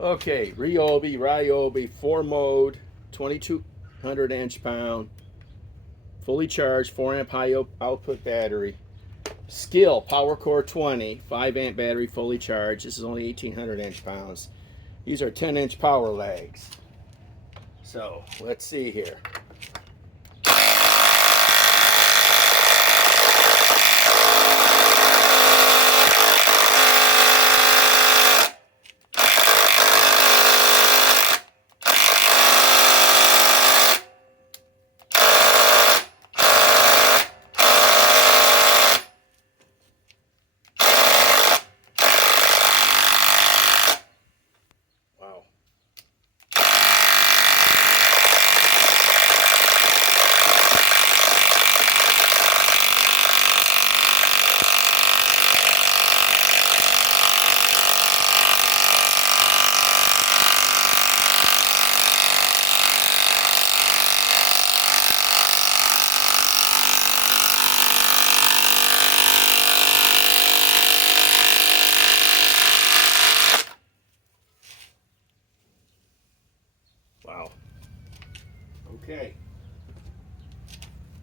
Okay, RYOBI 4 mode, 2200 inch-pound, fully charged, 4 amp high output battery. SKIL Power Core 20, 5 amp battery, fully charged. This is only 1800 inch-pounds. These are 10-inch power lags. So let's see here. Wow. Wow. Okay.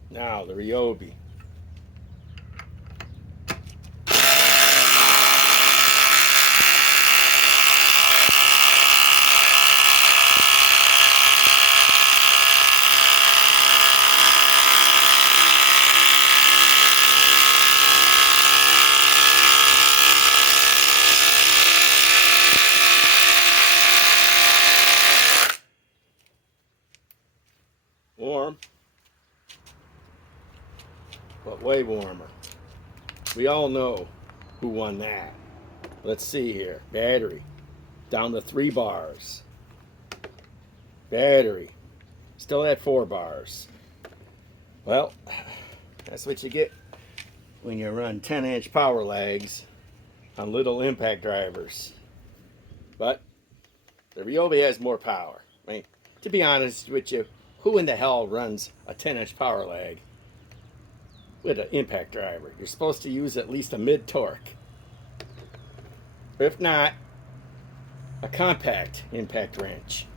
Now the RYOBI. Warm, but way warmer. We all know who won that. Let's see here. Battery, down to 3 bars. Battery, still at 4 bars. Well, that's what you get when you run 10-inch power lags on little impact drivers. But the RYOBI has more power. I mean, to be honest with you, who in the hell runs a 10-inch power lag with an impact driver? You're supposed to use at least a mid torque. If not, a compact impact wrench.